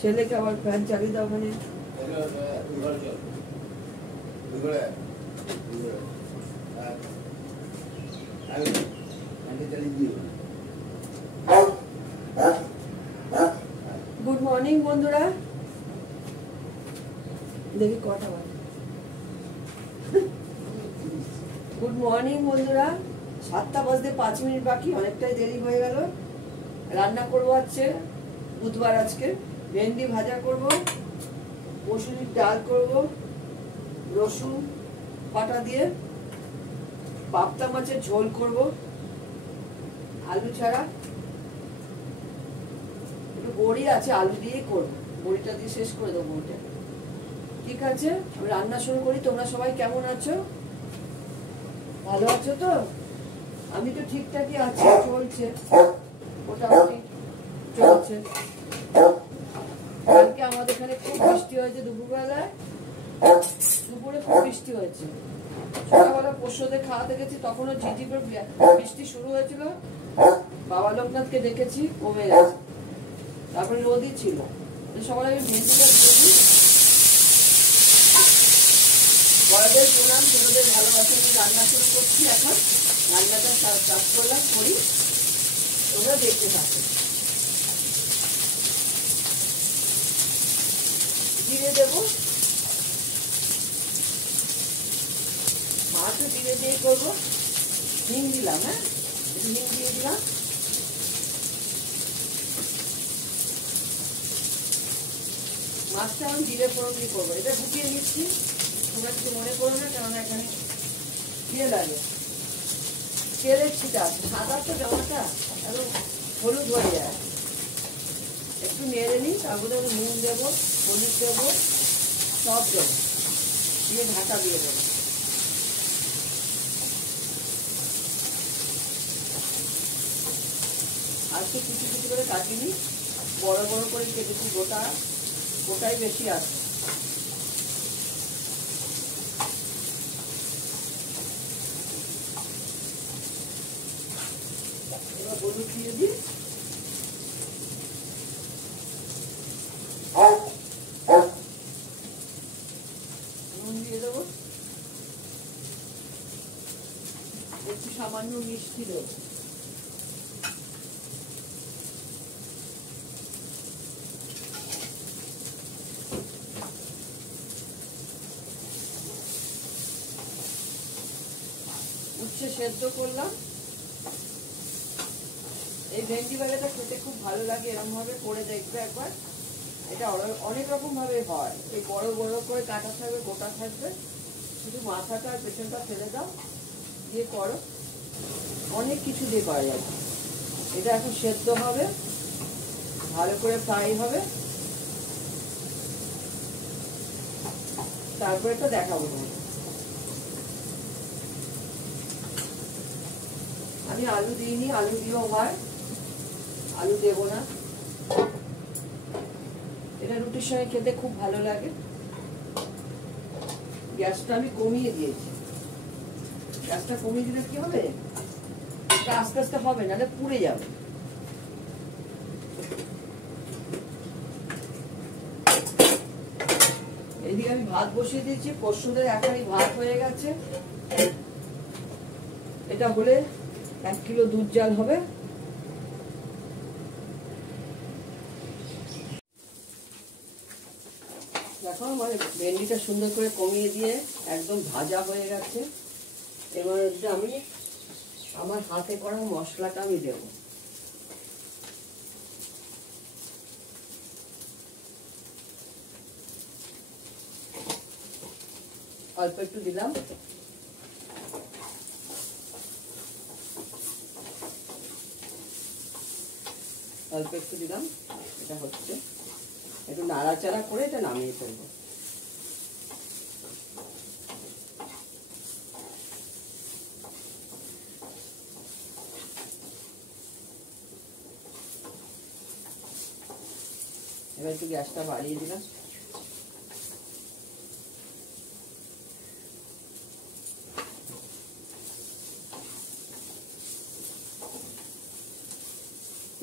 ছেলেকে আবার ফ্যান চালিয়ে দাও ওখানে। গুড মর্নিং বন্ধুরা, দেখি কটা বাজে। গুড মর্নিং বন্ধুরা, 7টা বাজতে 5 মিনিট বাকি, অনেকটাই দেরি হয়ে গেল। রান্না করবো হচ্ছে বুধবার, আজকে ভেন্ডি ভাজা করব, মসুরির ডাল করব, রসুন বাটা দিয়ে পাবদা মাছের ঝোল করব, আলু ছাড়া। একটু বড়ি আছে, আলু দিয়ে করব, বড়িটা দিয়ে শেষ করে দেবো বড়িটা। ঠিক আছে, আমি রান্না শুরু করি। তোমরা সবাই কেমন আছো? ভালো আছো তো? আমি তো ঠিকঠাকই আছি, চলছে মোটামুটি চলছে। কালকে আমাদের এখানে খুব বৃষ্টি হয়েছে, দুপুরবেলায় দুপুরে খুব বৃষ্টি হয়েছে। সকালবেলা পরশুদের খাওয়াতে গেছি, তখনও ঝিঝিপে বৃষ্টি শুরু হয়েছিল। বাবা লোকনাথকে দেখেছি, কমে গেছে। তারপরে রোদই ছিল। সবাই আমি ভেন্ডিটা দিয়ে দিই। বড়দের প্রণাম, ছোটদের ভালোবাসা নিয়ে রান্না শুরু করছি। এখন রান্নাটা স্টার্ট করলাম, করি, তোমরা দেখতে থাকো। জিরে দেবো, মাছও জিরে দিয়ে করবো। হিং দিলাম, হ্যাঁ একটু হিং দিয়ে দিলাম। মাছটা আমি জিরে ফোড়ন দিয়ে করবো। এটা ফুটিয়ে নিচ্ছি, তোমরা কিছু মনে করো না, কেননা এখানে দিয়ে লাগে তেলের ছিটা আছে, সাদা তো জামাটা একদম হলুদ হয়ে যায়। একটু নেড়ে নিই, তারপরে আমি নুন দেবো, হলুদ দেবো, সব দেবো, দিয়ে ঢাকা দিয়ে দেবো। আর তো কিছু কিছু করে কাটিনি, বড় বড় করে কেটেছি, গোটাই বেশি আছে। এবার হলুদ দিয়ে দিই, নুন দিয়ে দেবো, একটু সামান্য মিষ্টি দেবো। উচ্ছে সেদ্ধ করলাম। এই ভেন্ডি ভাজাটা খেতে খুব ভালো লাগে, এরকম ভাবে করে দেখবে একবার। এটা অনেক রকম ভাবে হয়। এই বড় বড় করে কাটা থাকবে, গোটা থাকবে, শুধু মাথাটা আর পেছনটা ফেলে দাও, দিয়ে করো। অনেক কিছু দিয়ে করা যাবে। এটা এখন সেদ্ধ হবে, ভালো করে ফ্রাই হবে, তারপরে তো দেখাবো তোমাকে। আমি আলু দিইনি, আলু দিয়েও হয়, আলু দেবো না। এটা রুটির সঙ্গে খেতে খুব ভালো লাগে। গ্যাসটা আমি কমিয়ে দিয়েছি। গ্যাসটা কমিয়ে দিলে কি হবে, এটা আস্তে আস্তে হবে, নাহলে পুড়ে যাবে। এদিকে আমি ভাত বসিয়ে দিয়েছি, পরশুদের এখনই ভাত হয়ে গেছে। এটা হলে 1 কিলো দুধ জাল হবে। দেখো আমার ভেন্ডিটা সুন্দর করে কমিয়ে দিয়ে একদম ভাজা হয়ে গেছে। এবার আমি আমার হাতে করা মশলাটা আমি দেব। অল্প একটু দিলাম, অল্প একটু দিলাম। এটা হচ্ছে একটু নাড়াচাড়া করে এটা নামিয়ে ফেলবো। এবার একটু গ্যাসটা বাড়িয়ে দিলাম।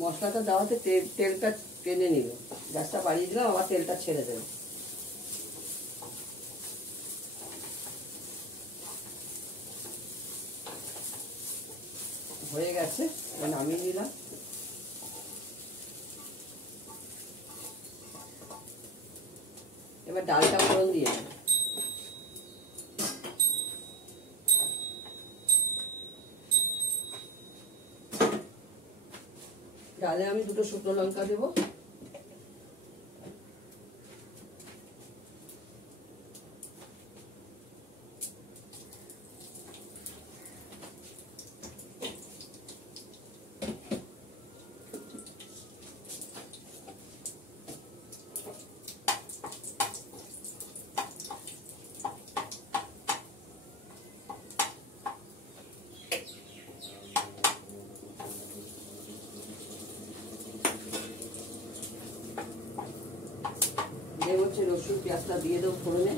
মশলাটা দেওয়াতে তেলটা টেনে নিল। গ্যাসটা বাড়িয়ে দিলাম, আবার তেলটা ছেড়ে দেবো। হয়ে গেছে, এবার নামিয়ে নিলাম। এবার ডালটা ফোড়ন দিয়ে দেব। ডালে আমি 2টো শুকনো লঙ্কা দেবো। হচ্ছে রসুন পেঁয়াজটা দিয়ে দেবো ফোড়নে।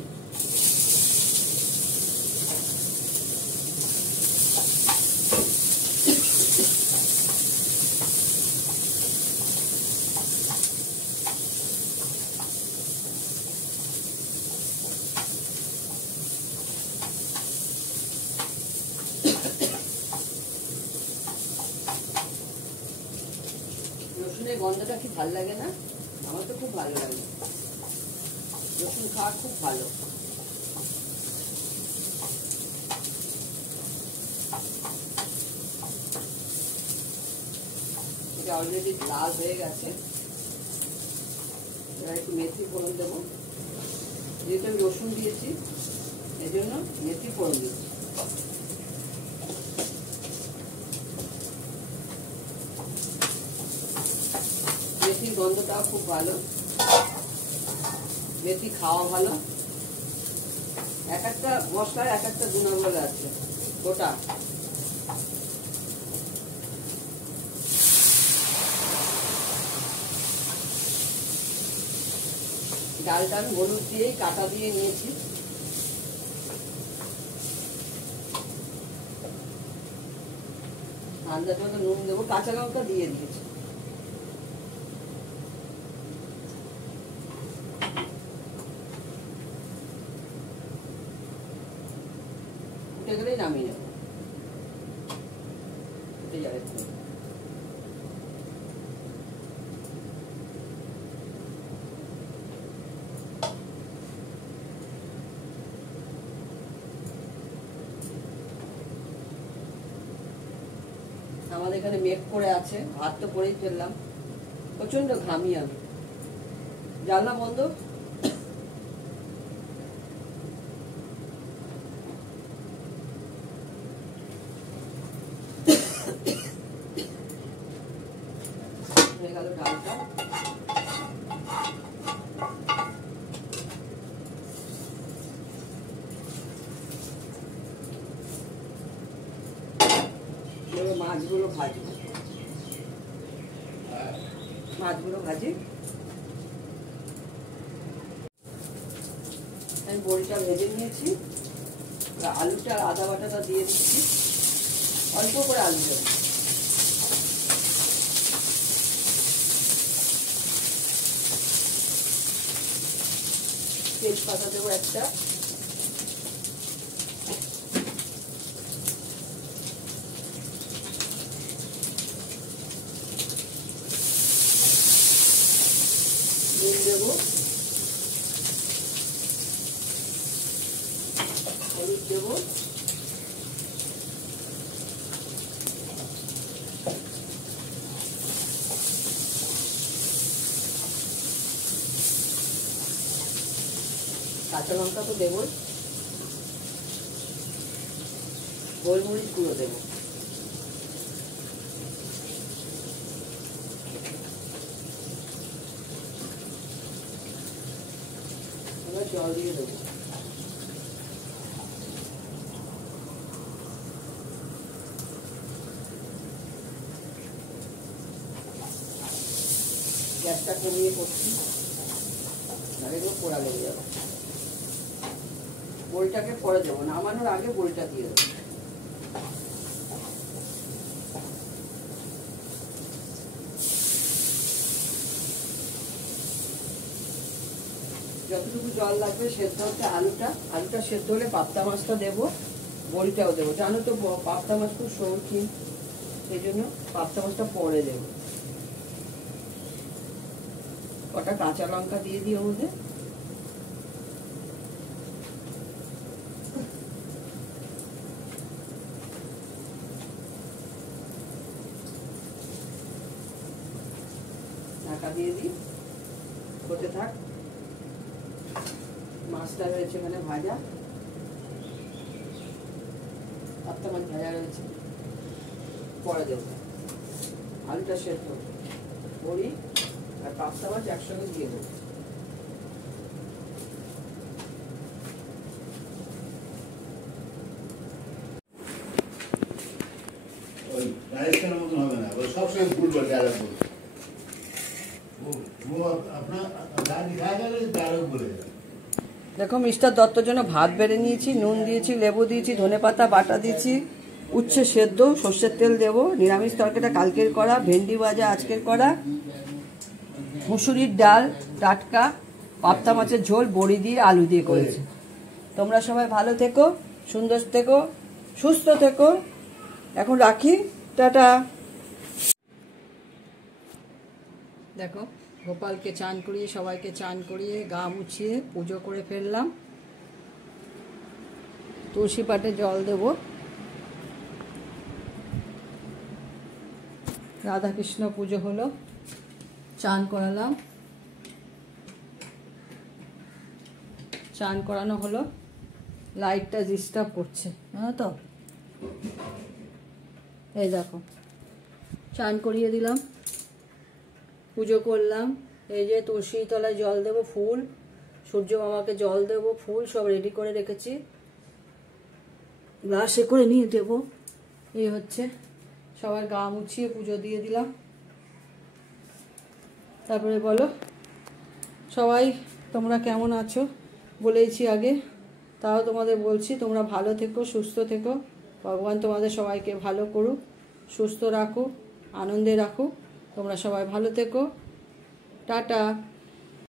রসুনের গন্ধটা কি ভালো লাগে না? আমার তো খুব ভালো লাগে, রসুন খাওয়া খুব ভালো। এটা অলরেডি লাল হয়ে গেছে। এবার একটু মেথি ফোড়ন দেবো, যেহেতু আমি রসুন দিয়েছি এই জন্য মেথি ফোড়ন দিচ্ছি। মেথির গন্ধটাও খুব ভালো, মেথি খাওয়া ভালো। এক একটা মশলার এক একটা গুণাবলী আছে। গোটা ডালটা আমি হলুদ দিয়েই কাটা দিয়ে নিয়েছি। আন্দাজ মতো নুন দেবো, কাঁচা লঙ্কা দিয়ে দিয়েছি। উঠে গেলেই নামিয়ে নেব। উঠে যাবে। আমাদের এখানে মেঘ করে আছে, ভাত তো করেই ফেললাম, প্রচন্ড ঘামি আমি। জানলা বন্ধ। হয়ে গেল ডালটা। মাছগুলো ভাজবো, মাছগুলো ভাজি। আমি বড়িটা ভেজে নিয়েছি, আলুটা আর আদা বাটাটা দিয়ে দিচ্ছি, অল্প করে আলু দেবো। তেজপাতা দেবো একটা, নুন দেবো, হলুদ দেবো, কাঁচা লঙ্কা তো দেবই, গোলমরিচ গুঁড়ো দেবো। এবার জল দিয়ে দেবো। গ্যাসটা কমিয়ে করছি, নাহলে এগুলো পোড়া লেগে যাবে। বড়িটাকে পরে দেবো, নামানোর আগে বড়িটা দিয়ে দেবো। যতটুকু জল লাগবে সেদ্ধ হতে আলুটা সেদ্ধ হলে পাবদা মাছটা দেবো, বড়িটাও দেবো। জানো তো পাবদা মাছ খুব শৌখিন, সেই জন্য পাবদা মাছটা পরে দেবো। কটা কাঁচা লঙ্কা দিয়ে দিই ওর মধ্যে। ঢাকা দিয়ে দিই, হতে থাক। মাছটা রয়েছে মানে ভাজা, পাবদা মাছ ভাজা রয়েছে, পরে দেবো। আলুটা সেদ্ধ, বড়ি আর পাবদা মাছ একসঙ্গে দিয়ে দেবো। রাজস্থানের মতন হবে না, ওই সবসময় ভুল করে ডায়লগ বলে। দেখো মিস্টার দত্তর জন্য ভাত বেড়ে নিয়েছি, নুন দিয়েছি, লেবু দিয়েছি, ধনেপাতা বাটা দিয়েছি, উচ্ছে সেদ্ধ, সর্ষের তেল দেবো। নিরামিষ তরকারিটা কালকের করা, ভেন্ডি ভাজা আজকের করা, মুসুরির ডাল টাটকা, পাবদা মাছের ঝোল বড়ি দিয়ে আলু দিয়ে করেছি। তোমরা সবাই ভালো থেকো, সুন্দর থেকো, সুস্থ থেকো। এখন রাখি, টাটা। দেখো গোপালকে চান করিয়ে, সবাইকে চান করিয়ে, গা মুছিয়ে পুজো করে ফেললাম। তুলসী পাটে জল দেব। রাধাকৃষ্ণ পুজো হলো, চান করালাম, চান করানো হলো। লাইটটা ডিস্টার্ব করছে, হ্যাঁ তো এই দেখো চান করিয়ে দিলাম, পুজো করলাম। এই যে তুলসী তলায় জল দেবো, ফুল, সূর্য মামাকে জল দেবো, ফুল সব রেডি করে রেখেছি, গ্লাসে করে নিয়ে দেবো। এই হচ্ছে, সবার গা মুছিয়ে পুজো দিয়ে দিলাম। তারপরে বলো সবাই তোমরা কেমন আছো, বলেইছি আগে, তাও তোমাদের বলছি, তোমরা ভালো থেকো, সুস্থ থেকো। ভগবান তোমাদের সবাইকে ভালো করুক, সুস্থ রাখুক, আনন্দে রাখুক। তোমরা সবাই ভালো থেকো, টাটা।